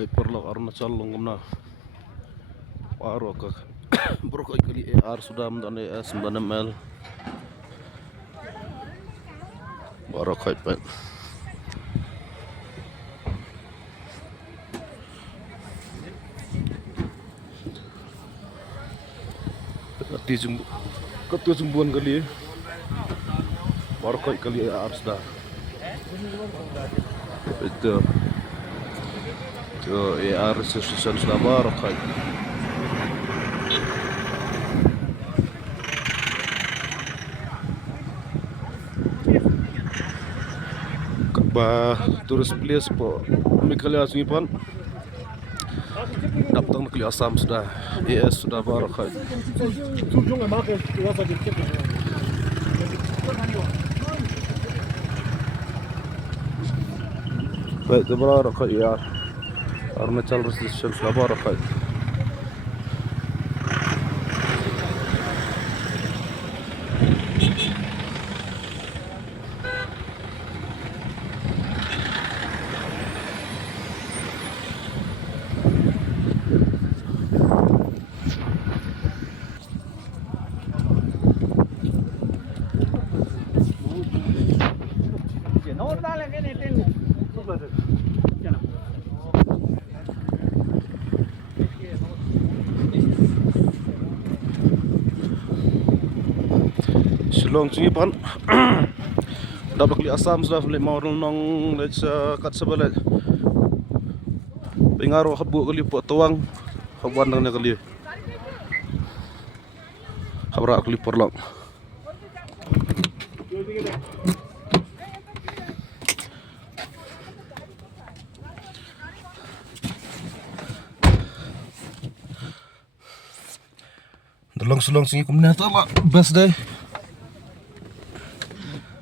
Baik perlu Arunachal longomna paro ka brok kali AR sudah mendane S mendane mel baru kait pet ketua jumbuan kali baru kait kali AR sudah itu AR session sudah baru kait ba turis place po mikali asungi pan datang ke Assam sudah ES sudah baru kait baik itu baru kait ya Arunachal Station sudah baru kait Shillong sungi pan dapat kali Assam sudah boleh mau nong leca kat sebelah pengaruh habu kali pot tuang habuan nang kali habra kali perlong Dalang sulong sungi kumna tu lah best day